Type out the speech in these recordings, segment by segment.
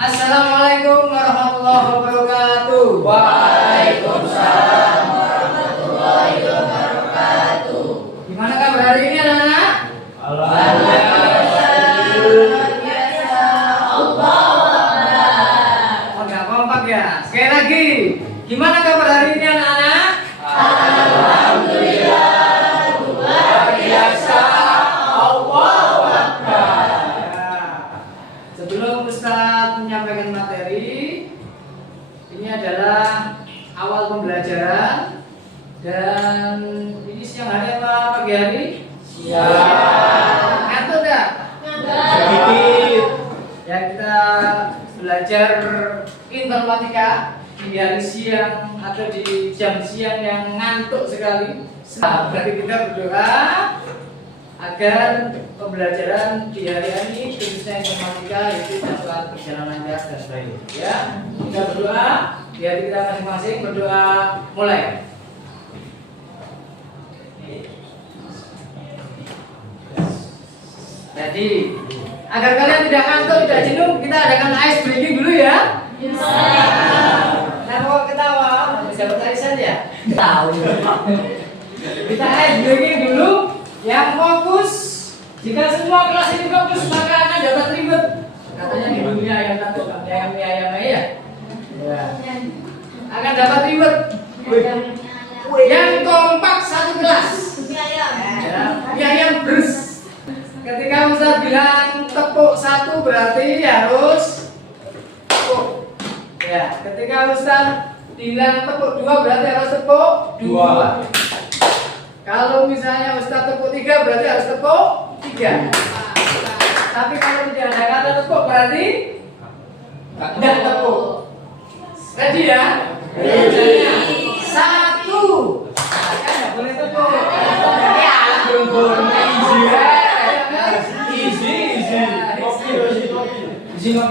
Assalamualaikum warahmatullahi wabarakatuh. Waalaikumsalam warahmatullahi wabarakatuh. Gimana kabar hari ini anak-anak? Oh, nggak kompak ya? Sekali lagi, gimana kabar hari ini anak-anak? Alhamdulillah, luar biasa. Allahu Akbar. Sebelum Ustaz menyampaikan materi, ini adalah awal pembelajaran dan ini siang hari apa pagi hari? Siang. Ngantuk enggak? Sedikit. Ya, kita belajar informatika di hari siang atau di jam siang yang ngantuk sekali. Berarti kita berdoa agar pembelajaran di hari ini khususnya informatika itu dapat berjalan lancar dan baik. Ya, kita berdoa di hati kita masing-masing, berdoa mulai. Jadi agar kalian tidak ngantuk, tidak jenuh, kita adakan ice breaking dulu ya. Nah, kok ketawa? Bisa bertarisan ya? Tahu. Kita ice breaking dulu. Yang fokus, jika semua kelas ini fokus maka akan dapat ribet. Katanya di dunia ayam satu, ayam ya. Akan dapat ribet. Yang kompak satu kelas. Ya, yang bers. Ketika Ustaz bilang tepuk satu berarti harus tepuk. Ya, ketika Ustaz bilang tepuk dua berarti harus tepuk dua. Kalau misalnya Ustaz tepuk 3 berarti harus tepuk 3. Tapi kalau tidak ada kata tepuk berarti tidak tepuk. Ready ya? Ready. 1. Kan nggak boleh tepuk. Ya, belum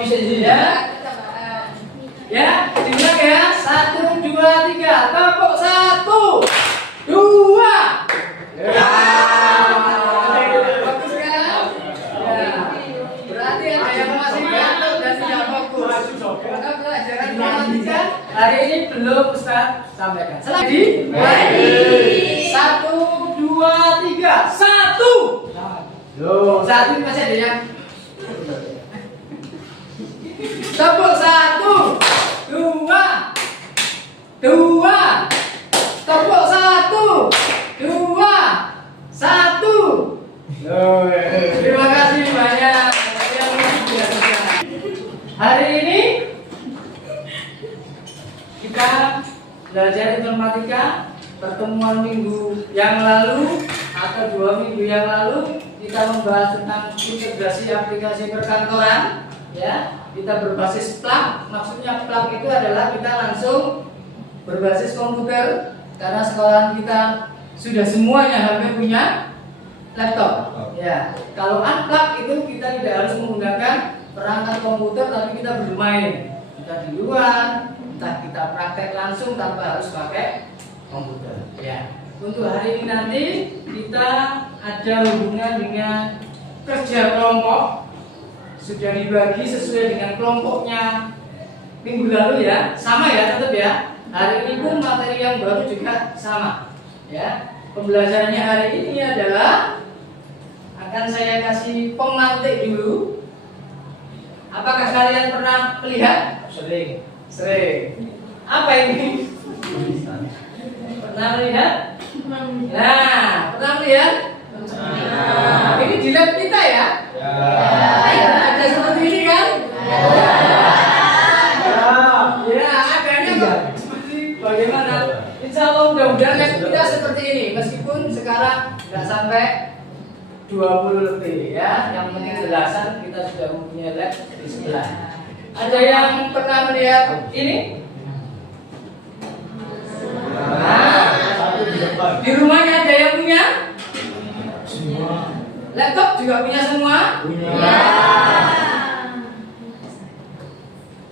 easy ya. Ya, diulang ya. 1, 2, 3. Tepuk 1, 2. Bagus kan? Ya. Berarti ada yang masih ngantuk dan tidak fokus. Karena pelajaran informatika hari ini belum Ustaz sampaikan. Ready? 1, 2, 3. 1. Loh, saat ini masih ada yang tepuk 1, 2, 2. Tepuk 1, 2, 1. Terima kasih banyak. Hari ini kita belajar informatika. Pertemuan minggu yang lalu atau 2 minggu yang lalu kita membahas tentang integrasi aplikasi perkantoran. Ya, kita berbasis plug. Maksudnya plug itu adalah kita langsung berbasis komputer. Karena sekolahan kita sudah semuanya hampir punya laptop. Ya, kalau unplug itu kita tidak harus menggunakan perangkat komputer, tapi kita bermain. Kita di luar, entah kita praktek langsung tanpa harus pakai komputer. Ya, untuk hari ini nanti kita ada hubungan dengan kerja kelompok. Sudah dibagi sesuai dengan kelompoknya minggu lalu ya, sama ya, tetap ya. Hari ini pun materi yang baru juga sama. Ya, pembelajarannya hari ini adalah akan saya kasih pemantik dulu. Apakah kalian pernah melihat? Sering. Apa ini? Pernah melihat? Nah, pernah melihat? Ini di lab kita ya? Ya, ada seperti ini kan? Ya, adanya seperti bagaimana? Insya Allah mudah-mudahan lab kita seperti ini. Meskipun sekarang nggak sampai 20 lebih ya. Yang penting jelasan kita sudah mempunyai lab di sebelah. Ada yang pernah melihat ini? Di rumahnya ada yang punya? Semua. Laptop juga punya semua? Punya.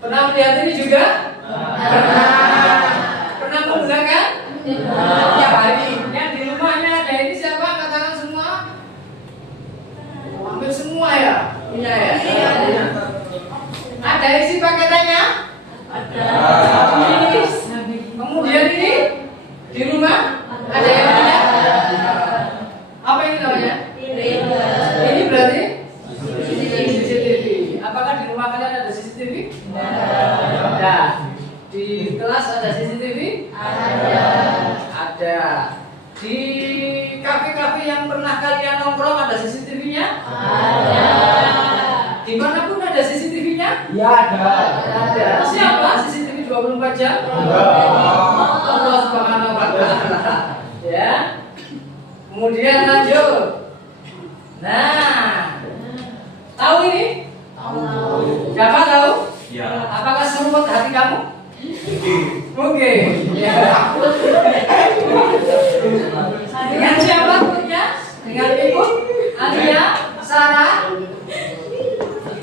Pernah melihat ini juga? Pernah menggunakan? Tiap hari. Yang di rumahnya ada ini siapa? Katakan semua. Hampir semua ya? Punya ya? Ada isi paketannya? Ada. Kemudian ini di rumah ada yang punya? Apa ini namanya? Ini berarti CCTV. Apakah di rumah kalian ada CCTV? Ada. Di kelas ada CCTV? Ada. Di kafe-kafe yang pernah kalian nongkrong ada CCTV-nya? Dimanapun ada CCTV-nya? Ya ada. Ada. Siapa CCTV 24 jam? Allah Subhanahu wa Ta'ala. Ya. Kemudian lanjut. Nah, tahu ini? Siapa tahu? Ya. Apakah seruput hati kamu? Mungkin. Ya. Dengan siapa punya? Dengan ibu, Alia, Sarah,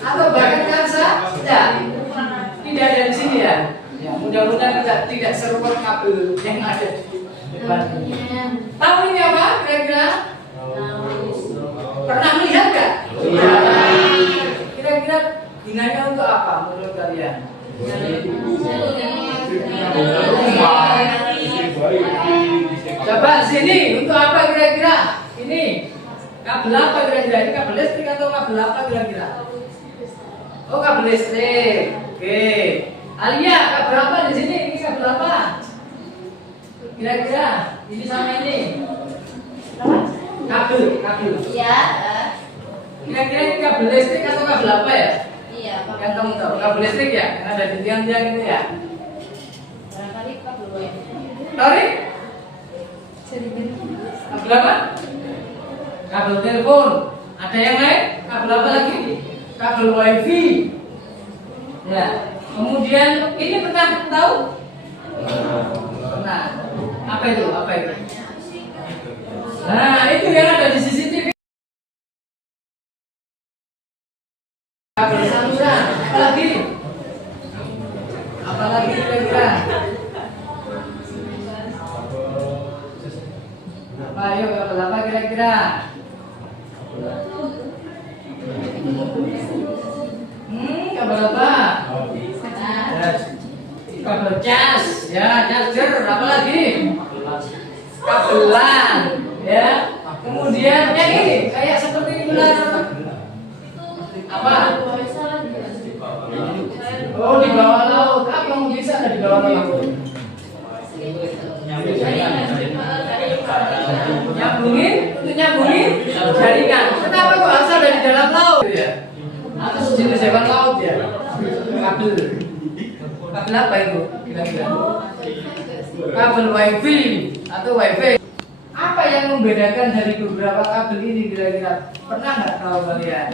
atau bahkan Kansa? Tidak. Tidak ada di sini ya. Ya, mudah-mudahan tidak seruput kabel yang ada di depan. Tahu ini apa? Kira-kira? Pernah melihat nggak? Kira-kira gunanya untuk apa menurut kalian? Coba sini untuk apa kira-kira? Ini kabel apa kira-kira? Ini kabel listrik atau kabel apa kira-kira? Oh, kabel listrik. Oke. Alia, kabel apa di sini? Ini kabel apa? Kira-kira ini sama ini. Kabel. Kira-kira ini kabel listrik atau kabel apa ya? Yang kamu tahu kabel listrik ya? Yang ada di tiang-tiang itu ya? Tarik? Kabel apa? Kabel telepon. Ada yang lain? Kabel apa lagi? Kabel wifi. Ya. Kemudian ini pernah tahu? Pernah. Apa itu? Nah, itu yang ada di CCTV. Kabel saluran. Apa lagi kira-kira? Ayo, kabel apa kira-kira? Kabel apa? Kabel cas, ya, charger. Apa lagi? Kabelan, ya. Kemudian yang ini kayak seperti ular apa? Oh, di bawah laut. Apa yang bisa ada di bawah laut? Nyambungin jaringan. Kenapa kok harus ada di dalam laut ya? Atau sejenis hewan laut ya? Kabel apa itu kira-kira? Kabel wifi atau wifi. Apa yang membedakan dari beberapa kabel ini kira-kira? Pernah nggak tahu kalian?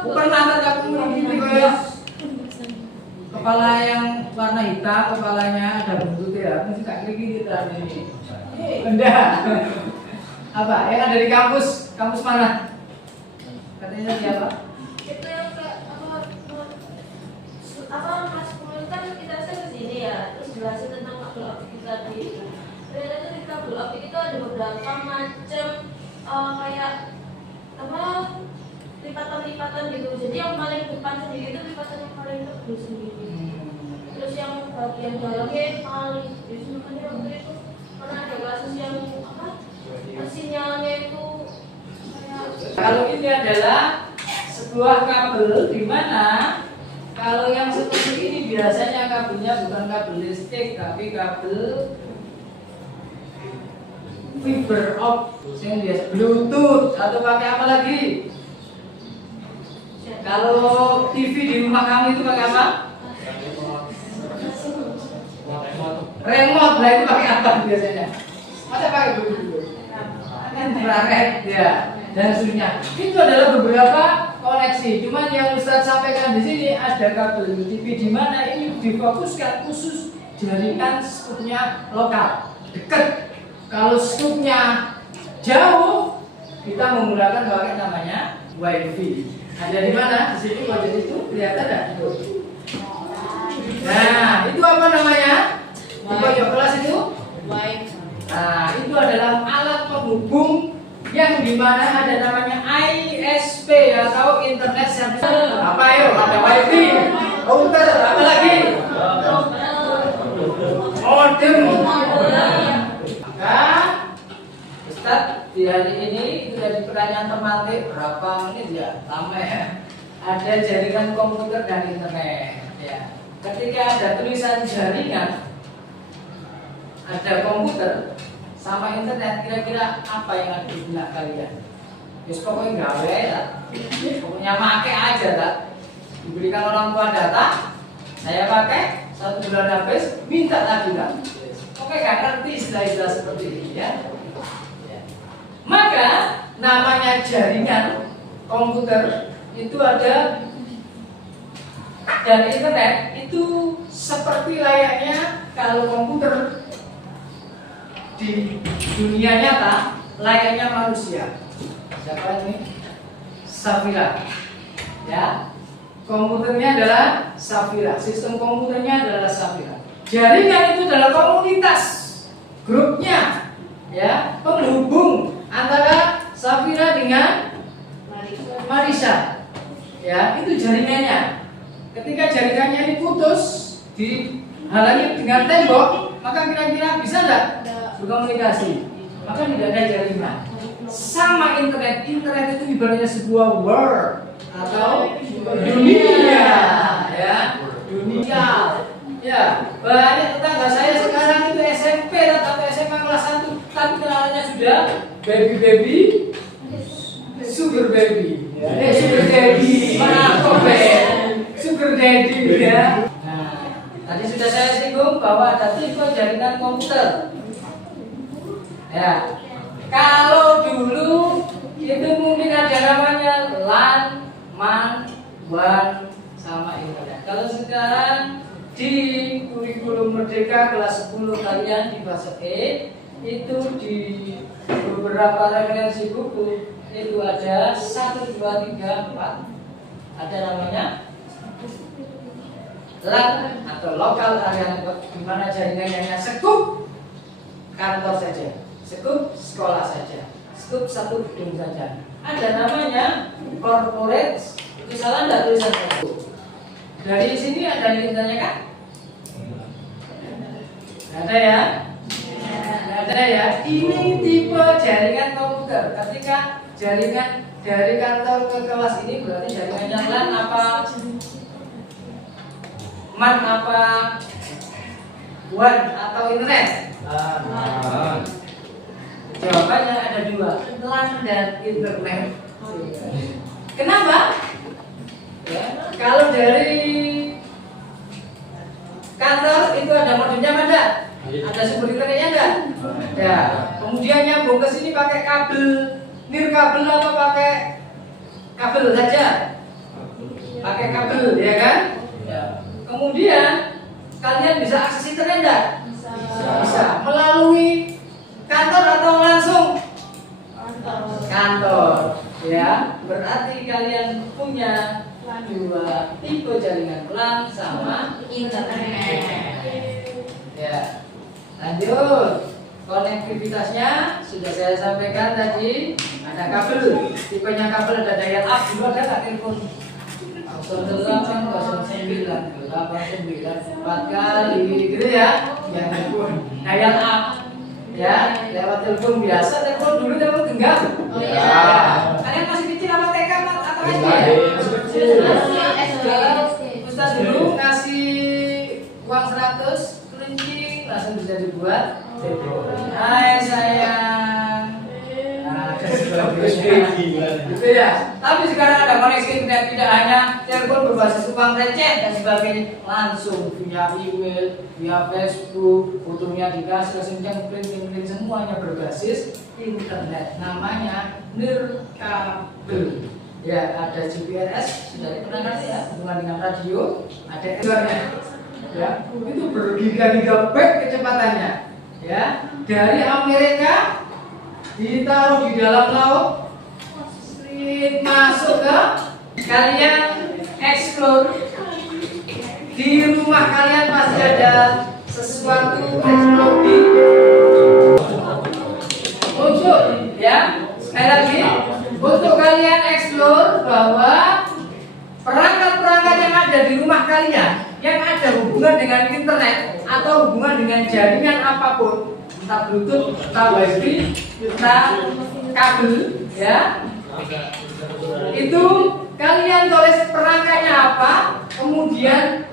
Pernah tatap ini kayak kepala yang warna hitam, kepalanya ada buntutnya ya, mesti tak gini tadi ini. Enggak. Apa? Yang ada di kampus mana? Katanya siapa? Itu yang kelas 10 kan kita kesini ya, terus jelasin tentang kabel optik tadi itu. Ternyata di kabel optik itu ada beberapa macam kayak lipatan-lipatan gitu. Jadi yang paling depan sendiri itu lipatan yang paling tebal sendiri. Terus yang bagian dalamnya paling jadi makanya waktu itu pernah ada kasus yang sinyalnya itu kayak. Kalau ini adalah sebuah kabel di mana kalau yang seperti ini biasanya kabelnya bukan kabel listrik tapi kabel fiber optik, biasa Bluetooth atau pakai apa lagi? Kalau TV di rumah kamu itu pakai apa? Remote, lah itu pakai apa biasanya? Masa pakai Bluetooth? Infrared ya, dan seterusnya. Itu adalah beberapa koneksi. Cuman yang Ustadz sampaikan di sini ada kabel TV di mana ini difokuskan khusus jaringan skupnya lokal, dekat. Kalau skupnya jauh, kita menggunakan pakai namanya wifi. Ada di mana? Di situ, di situ kelihatan tidak? Nah, itu apa namanya? Di pojok kelas itu? Wifi. Nah, itu adalah alat penghubung yang dimana ada namanya ISP atau Internet Service. Apa ayo? Ada WiFi, router, apa lagi? Modem. Maka Ustaz di hari ini jadi pertanyaan termantik berapa menit ya? Lama ya. Ada jaringan komputer dan internet. Ya. Ketika ada tulisan jaringan, ada komputer sama internet, kira-kira apa yang ada di benak kalian? Yes, pokoknya gawe ya. Pokoknya pakai aja tak. Diberikan orang tua data, saya pakai 1 bulan habis, minta lagi tak. Oke, gak ngerti istilah-istilah seperti ini ya. Maka namanya jaringan komputer itu ada dan internet itu seperti layaknya kalau komputer di dunia nyata layaknya manusia. Siapa ini? Safira. Ya. Komputernya adalah Safira. Sistem komputernya adalah Safira. Jaringan itu adalah komunitas, grupnya, ya, penghubung antara Safira dengan Marisa. Ya, itu jaringannya. Ketika jaringannya ini putus, dihalangi dengan tembok, maka kira-kira bisa nggak berkomunikasi? Maka tidak ada jaringan. Sama internet, internet itu ibaratnya sebuah world atau dunia, ya, dunia. Ya, banyak tetangga saya sekarang itu SMP atau SMA kelas 1, tapi kenalannya sudah baby, sugar baby, sugar daddy, maaf sugar daddy ya. Nah, tadi sudah saya singgung bahwa ada tipe jaringan komputer. Ya, kalau dulu itu mungkin ada namanya LAN, MAN, WAN, sama internet. Kalau sekarang di kurikulum Merdeka kelas 10 kalian di fase E itu di beberapa referensi buku itu ada 1, 2, 3, 4 ada namanya LAN atau local area network, di mana jaringannya hanya sekup kantor saja, sekup sekolah saja, sekup satu gedung saja. Ada namanya corporate. Itu salah enggak tulisan itu? Dari sini ada yang ditanyakan? Ada ya? Ada ya. Ini tipe jaringan komputer. Ketika jaringan dari kantor ke kelas ini berarti jaringannya LAN apa? MAN apa? WAN atau internet? Jawabannya ada 2, LAN dan internet. Kenapa? Ya, kalau dari kantor itu ada modemnya ada? Ada sumber internetnya enggak? Ya. Kemudian nyambung ke sini pakai kabel, nirkabel atau pakai kabel saja? Pakai kabel, ya kan? Ya. Kemudian kalian bisa akses internet enggak? Bisa. Melalui kantor atau langsung? Kantor. Ya, berarti kalian punya 2 tipe jaringan, LAN sama internet. Ya, lanjut. Konektivitasnya sudah saya sampaikan tadi. Ada kabel, tipenya kabel ada dial up, dulu ada nggak telepon 0809 894 kali gitu ya, yang telepon dial up. Ya, lewat telepon biasa, telepon dulu telepon genggam. Oh iya. Kalian masih kecil apa TK atau SD? Ustaz dulu ngasih uang 100 kelincing langsung bisa dibuat telepon. Hai sayang. Nah, gitu ya. Tapi sekarang ada koneksi internet, tidak hanya telepon berbasis uang receh dan sebagainya, langsung via email, via Facebook, fotonya dikasih langsung print semuanya berbasis internet. Namanya nirkabel. Ya, ada GPS, sudah pernah ngerti ya, hubungan dengan radio, ada errornya. Ya, itu bergiga-gigabyte kecepatannya. Ya, dari Amerika ditaruh di dalam laut, masuk ke kalian explore di rumah kalian pasti ada sesuatu explore di muncul ya. Sekali lagi, untuk kalian explore bahwa perangkat-perangkat yang ada di rumah kalian yang ada hubungan dengan internet atau hubungan dengan jaringan apapun, entah Bluetooth, entah Wi-Fi, entah kabel, ya, itu kalian tulis perangkatnya apa, kemudian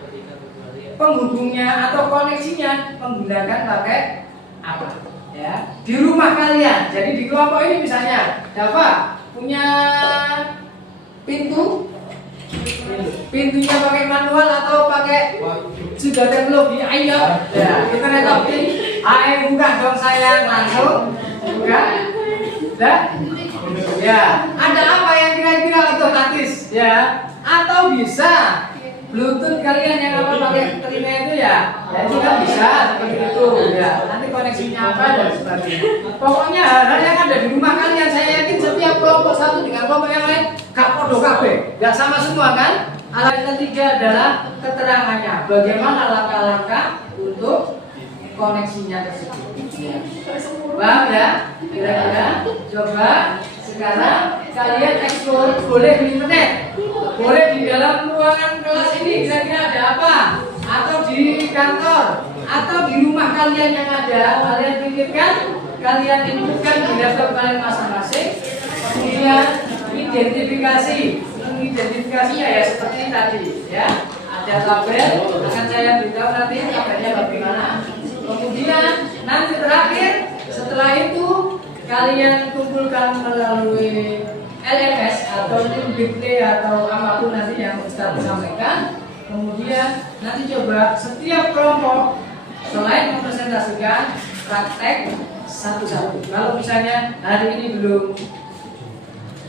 penghubungnya atau koneksinya menggunakan pakai apa, ya, di rumah kalian. Jadi di kelompok ini misalnya, Dava punya pintunya pakai manual atau pakai sudah teknologi, ayo, ya, internet of things, ayo buka dong sayang, langsung buka, ya, ada apa yang kira-kira otomatis, ya, atau bisa Bluetooth kalian yang apa pakai telinga itu ya juga bisa seperti itu ya. Nanti koneksinya apa dan sebagainya. Pokoknya hal-hal yang ada di rumah kalian, saya yakin setiap kelompok satu dengan kelompok yang lain gak podo kabeh, gak sama semua kan. Alat ketiga adalah keterangannya, bagaimana langkah-langkah untuk koneksinya tersebut. Paham ya? Kira-kira coba sekarang kalian explore, boleh di internet, boleh di dalam ruangan kelas ini, kira-kira ada apa, atau di kantor, atau di rumah kalian yang ada. Kalian pikirkan, kalian inputkan di laptop kalian masing-masing, kemudian mengidentifikasinya ya seperti tadi, ya, ada tabel, akan saya beritahu nanti tabelnya bagaimana. Kemudian nanti terakhir setelah itu kalian kumpulkan melalui LMS atau link Bitly atau apapun nanti yang Ustaz sampaikan. Kemudian nanti coba setiap kelompok selain mempresentasikan, praktek satu-satu. Kalau misalnya hari ini belum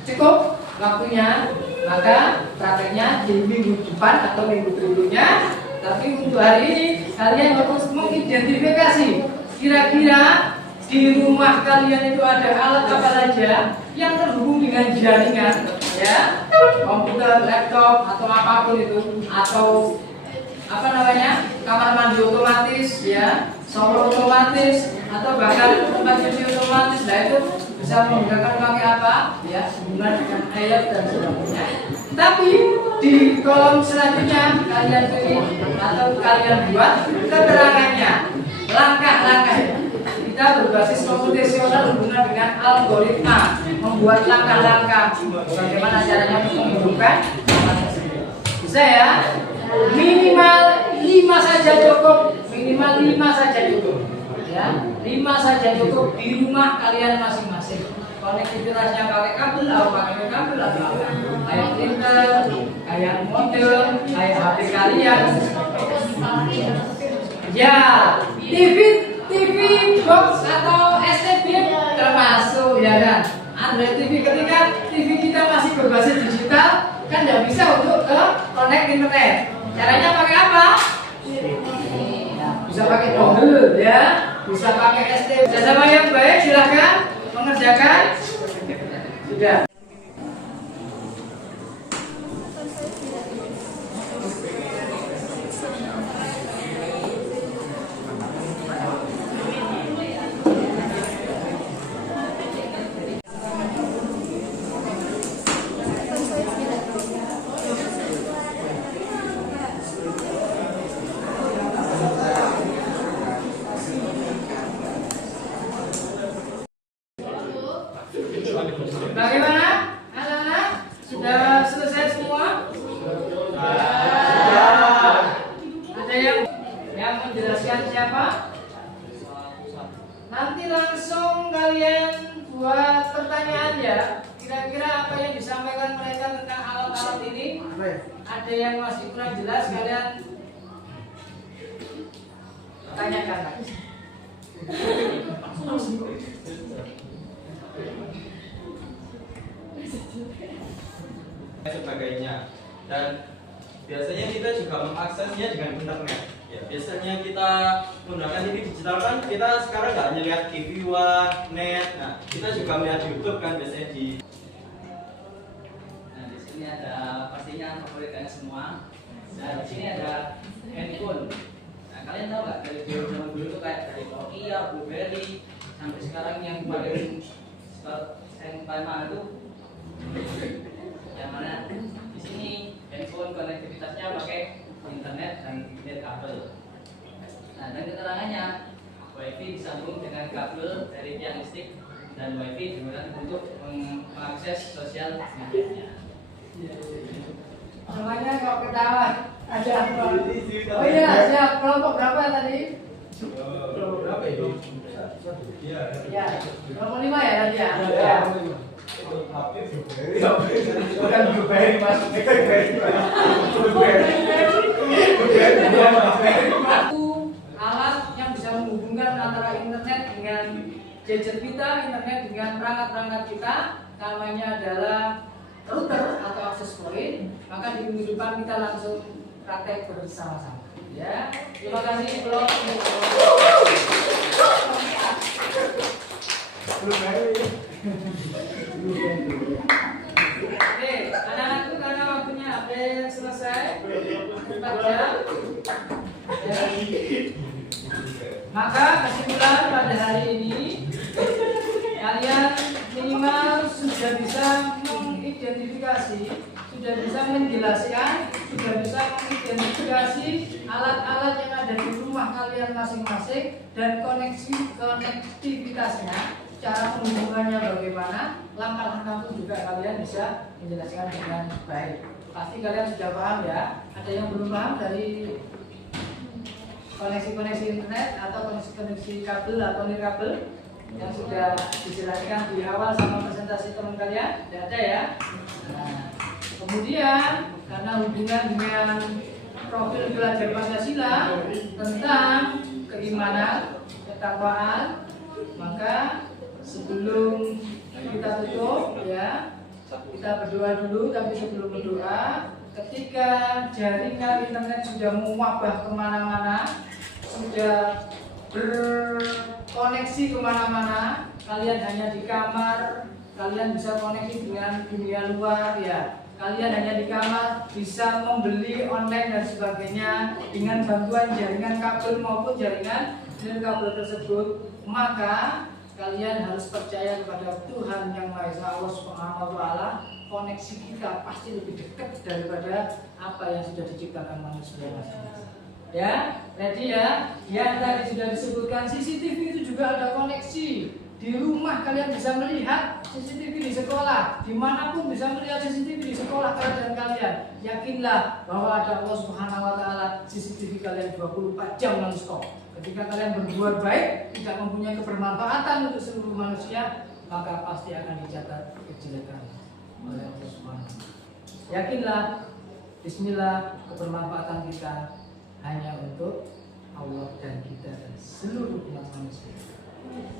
cukup waktunya, maka prakteknya di minggu depan atau minggu berikutnya. Tapi untuk hari ini kalian harus mengidentifikasi kira-kira di rumah kalian itu ada alat apa saja yang terhubung dengan jaringan, ya, komputer, laptop atau apapun itu, atau apa namanya, kamar mandi otomatis, ya, shower otomatis, atau bahkan tempat cuci otomatis. Nah itu bisa menggunakan pakai apa, ya, hubungan dengan air dan sebagainya. Tapi di kolom selanjutnya kalian pilih atau kalian buat keterangannya, langkah-langkahnya. Kita berbasis komputasional hubungan dengan algoritma, membuat langkah-langkah bagaimana caranya menghidupkan. Bisa ya? Minimal 5 saja cukup, minimal 5 saja cukup, ya, 5 saja cukup di rumah kalian masing-masing. Konektivitasnya pakai kabel atau pakai kabel atau apa? Kayak printer, kayak modem, kayak HP kalian. Ya, TV box atau STB termasuk, ya kan? Android TV, ketika TV kita masih berbasis digital kan nggak bisa untuk ke connect internet. Caranya pakai apa? Bisa pakai dongle, ya, bisa pakai STB. Sama yang baik silahkan mengerjakan. Sudah. Bagaimana anak-anak? Sudah selesai semua? Ada yang menjelaskan siapa? Nanti langsung kalian buat pertanyaan ya. Kira-kira apa yang disampaikan mereka tentang alat-alat ini? Ada yang masih kurang jelas, kalian tanyakan lagi. Sebagainya, dan biasanya kita juga mengaksesnya dengan internet. Ya, biasanya kita menggunakan TV digital kan, kita sekarang nggak hanya lihat TV One, net. Nah, kita juga melihat YouTube kan biasanya di. Nah, di sini ada pastinya favorit kalian semua. Nah, di sini ada handphone. Nah, kalian tahu nggak dari zaman dulu tuh kayak dari Nokia, BlackBerry, sampai sekarang yang paling yang paling mahal itu yang mana di sini handphone konektivitasnya pakai internet dan kabel. Nah, dan keterangannya WiFi disambung dengan kabel dari tiang listrik dan WiFi digunakan untuk mengakses sosial medianya. Namanya kalau ketawa ada apa? Oh iya, siap. Kelompok berapa tadi? Kelompok berapa itu? Ya, kelompok 5 ya tadi ya? Ya. Bukan Blueberry mas, Satu alat yang bisa menghubungkan antara internet dengan gadget kita, internet dengan perangkat-perangkat kita, namanya adalah router atau access point. Maka di minggu depan kita langsung praktek bersama-sama. Ya, terima kasih blog. Oke, anak-anakku karena waktunya hampir selesai 4 jam. Ya. Maka kesimpulan pada hari ini kalian minimal sudah bisa mengidentifikasi, sudah bisa menjelaskan, sudah bisa mengidentifikasi alat-alat yang ada di rumah kalian masing-masing dan konektivitasnya, cara penghubungannya bagaimana, langkah-langkah itu juga kalian bisa menjelaskan dengan baik. Pasti kalian sudah paham ya. Ada yang belum paham dari koneksi-koneksi internet atau koneksi-koneksi kabel atau nirkabel yang sudah dijelaskan di awal sama presentasi teman kalian? Tidak ada ya? Nah, kemudian karena hubungan dengan profil belajar Pancasila tentang keimanan, ketakwaan, maka sebelum kita tutup ya, kita berdoa dulu. Tapi sebelum berdoa, ketika jaringan internet sudah mewabah kemana-mana, sudah berkoneksi kemana-mana, kalian hanya di kamar, kalian bisa koneksi dengan dunia luar ya. Kalian hanya di kamar bisa membeli online dan sebagainya dengan bantuan jaringan kabel maupun jaringan kabel tersebut. Maka kalian harus percaya kepada Tuhan yang Maha Esa, Allah Subhanahu wa Ta'ala. Koneksi kita pasti lebih dekat daripada apa yang sudah diciptakan manusia masing-masing. Ya, ready ya? Yang tadi sudah disebutkan CCTV itu juga ada koneksi. Di rumah kalian bisa melihat CCTV di sekolah, dimanapun bisa melihat CCTV di sekolah kalian. Yakinlah bahwa ada Allah Subhanahu wa Ta'ala. CCTV kalian 24 jam non-stop. Ketika kalian berbuat baik, tidak mempunyai kebermanfaatan untuk seluruh manusia, maka pasti akan dicatat kejelekan oleh Allah Subhanahu wa Ta'ala. Yakinlah, bismillah, kebermanfaatan kita hanya untuk Allah dan kita dan seluruh umat manusia.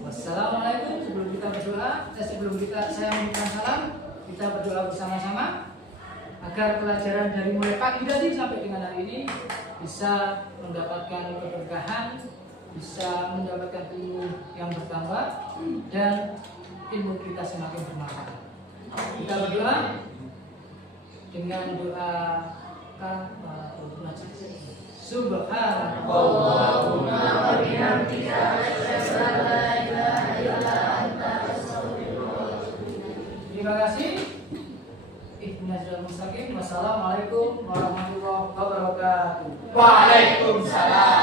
Wassalamualaikum. Sebelum kita berdoa, saya memberikan salam, kita berdoa bersama-sama agar pelajaran dari mulai pagi tadi sampai dengan hari ini bisa mendapatkan keberkahan, bisa mendapatkan ilmu yang bertambah dan ilmu kita semakin bermanfaat. Kita berdoa dengan doa kafaratul majlis. Subhanallahumma wa bihamdika asyhadu an la ilaha illa anta astaghfiruka wa atubu ilaik. Terima kasih. Ihdinas siratal mustaqim. Wassalamualaikum warahmatullahi wabarakatuh. Waalaikumsalam.